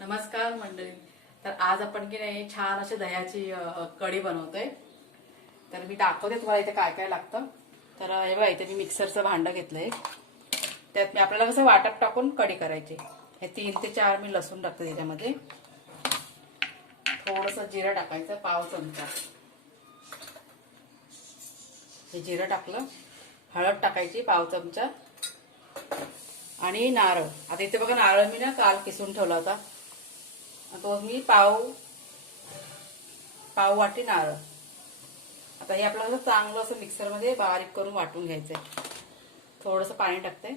नमस्कार मंडळी. तर आज आपण की नाही छान अशी दह्याची कढी बनवतोय. तर मी दाखवते तुम्हाला इथे काय काय लागतं. तर हे बघा, इथे मी मिक्सरचं भांडं घेतलंय. त्यात मी आपल्याला कसं वाटप टाकून कढी करायची. हे 3 ते 4 मी लसूण टाकते त्याच्यामध्ये. थोडंसं जिरं टाकायचं, पाव चमचा. हे जिरं टाकलं. हळद टाकायची पाव चमचा आणि नारळ. आता इथे बघा, नारळ मी ना काल किसून ठेवला होता. तो मी पाव वाटी नारळ. आता हे आपल्याला चांगलं असं मिक्सरमध्ये बारीक करून वाटून घ्यायचंय. थोडंसं पाणी टाकते.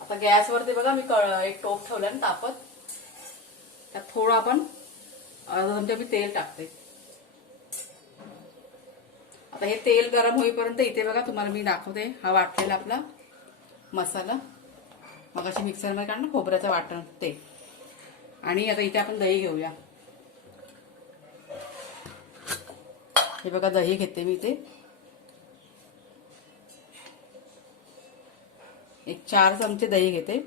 आता गॅसवरती बघा मी एक टोप ठेवला ना तापत. त्यात थोडं आपण अर्धा चमचा मी तेल टाकते. आता हे तेल गरम होईपर्यंत इथे बघा तुम्हाला मी दाखवते हा वाटलेला आपला मसाला. मग अशी मिक्सरमध्ये काढणं खोबऱ्याचं वाटण ते. आणि आता इथे आपण दही घेऊया. हे बघा, दही घेते मी इथे. एक 4 चमचे दही घेते.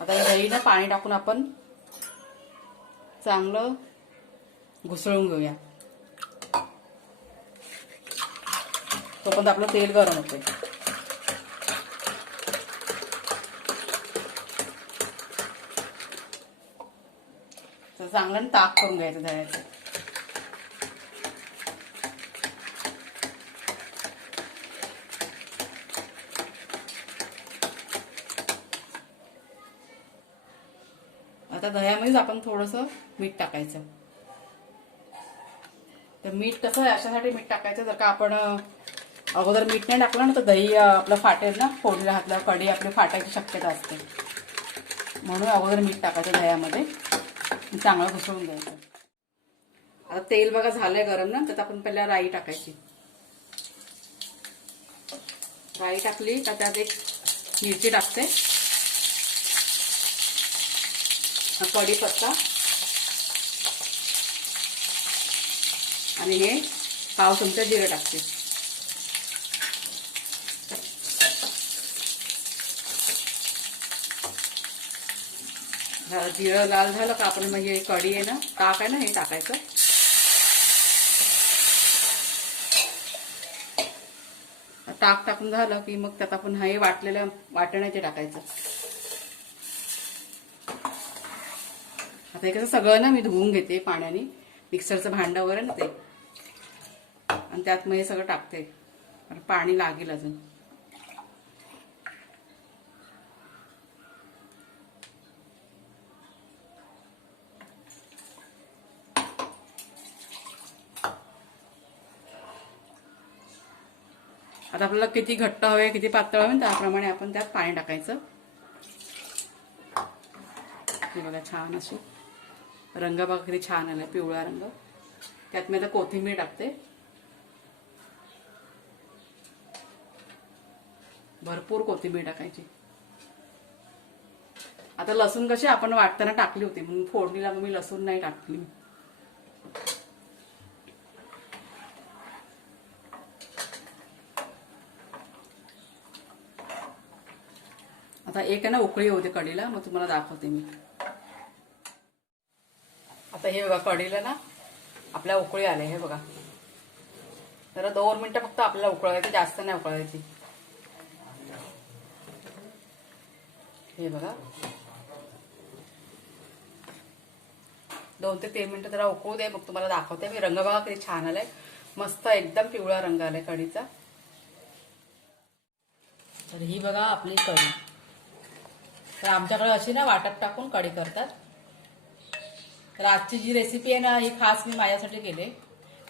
आता हे दही ना पाणी टाकून आपण चांगलं घुसळून घेऊया. तोपर्यंत आपलं तेल गरम होते. तर चांगलं ताक करून घ्यायचं दह्याचं. आता दह्यामध्येच आपण थोडंसं मीठ टाकायचं. तर मीठ कसं अशासाठी मीठ टाकायचं, जर का आपण अगोदर मीठ नाही टाकलं ना तर दही आपलं फाटेल ना. फोडणीला घातल्यावर कढी आपली फाटायची शक्यता असते. म्हणून अगोदर मीठ टाकायचं दह्यामध्ये. चांगलं घुसळून द्यायचं. आता तेल बघा झालंय गरम ना. त्यात आपण पहिला राई टाकायची. राई टाकली का त्यात एक मिरची टाकते, कढीपत्ता आणि हे पाव चमचा जिरं टाकते. जिरं लाल झालं का आपण म्हणजे कढी आहे ना, ताक आहे ना, हे टाकायचं. ताक टाकून झालं की मग त्यात आपण हे वाटलेलं वाटण्याचे टाकायचं. आता हे कसं सगळं ना मी धुवून घेते पाण्याने. मिक्सरचं भांडं वगैरे ना ते. आणि त्यात मग हे सगळं टाकते. पाणी लागेल अजून. आता आपल्याला किती घट्ट हवे किती पातळ हवे त्याप्रमाणे आपण त्यात पाणी टाकायचं. हे बघा, छान अशी रंग बघा किती छान आलाय, पिवळा रंग. त्यात मी आता कोथिंबीर टाकते. भरपूर कोथिंबीर टाकायची. आता लसूण कशी आपण वाटताना टाकली होती म्हणून फोडणीला मी लसूण नाही टाकली. आता एक आहे ना उकळी होते कढीला, मग तुम्हाला दाखवते मी. आता हे बघा, कढीला ना आपल्या उकळी आले. हे बघा, जरा 2 मिनिटं फक्त आपल्याला उकळवायची, जास्त नाही उकळवायची. हे बघा, 2 ते 3 मिनिटं जरा उकळू दे, मग तुम्हाला दाखवते मी. रंग बघा किती छान आलाय, मस्त एकदम पिवळा रंग आलाय कढीचा. तर ही बघा आपली कढी. तर आमच्याकडे अशी ना वाटप टाकून कढी करतात. तर आजची जी रेसिपी आहे ना, ही खास मी माझ्यासाठी केली.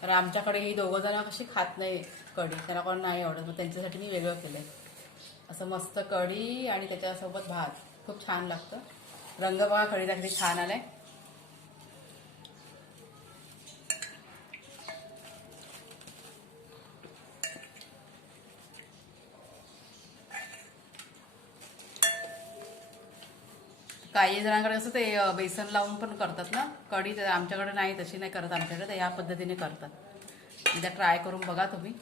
तर आमच्याकडे ही 2 जण कशी खात नाही कढी, त्यांना कोण नाही आवडत, मग त्यांच्यासाठी मी वेगळं केलंय. असं मस्त कढी आणि त्याच्यासोबत भात खूप छान लागतं. रंग बघा कढीचा किती छान आलाय. काही जणांकडे कसं ते बेसन लावून पण करतात ना कढी, तर आमच्याकडे नाही, तशी नाही करत आमच्याकडे, तर या पद्धतीने करतात. एकदा ट्राय करून बघा तुम्ही.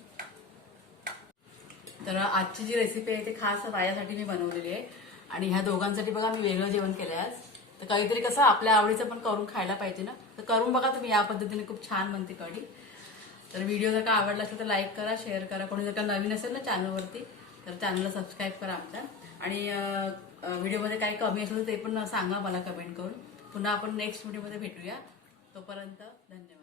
तर आजची जी रेसिपी आहे ती खास माझ्यासाठी मी बनवलेली आहे आणि ह्या दोघांसाठी बघा मी वेगळं जेवण केलंय आज. तर काहीतरी कसं आपल्या आवडीचं पण करून खायला पाहिजे ना, तर करून बघा तुम्ही. या पद्धतीने खूप छान बनते कढी. तर व्हिडिओ जर का आवडला असेल तर लाईक करा, शेअर करा. कोणी जर का नवीन असेल ना चॅनलवरती तर चॅनलला सबस्क्राईब करा आमच्या. आणि व्हिडिओमध्ये काही कमी असेल तर ते पण सांगा मला कमेंट करून. पुन्हा आपण नेक्स्ट व्हिडिओमध्ये भेटूया. तोपर्यंत धन्यवाद.